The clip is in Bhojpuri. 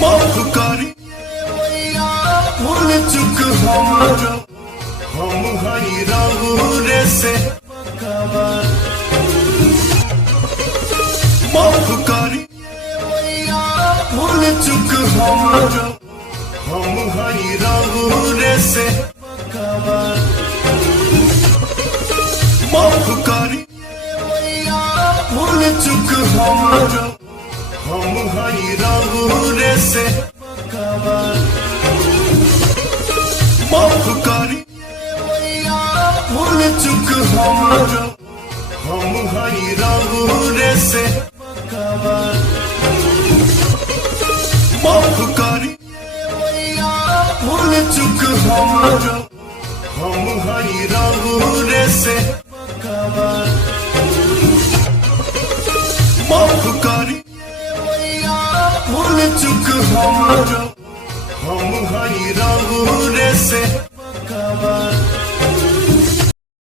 माफ करिए मैया भूल चुक हमारा, हम हई रघुरे से बकवा। माफ करिए मैया भूल चुक हमारा, हम हई रघुरे से बकवा। माफ करिए मैया भूल चुक हमारा, हम हई रघुरे से बकवा। माफ करिए मैया भूल चुक हमारा, हम हई रघुरे से बकवा। माफ करिए मैया भूल चुक हमारा, हम हई रघुरे से बकवा। माफ करिए मैया भूल चुक हमारा, हम हई रघुरे से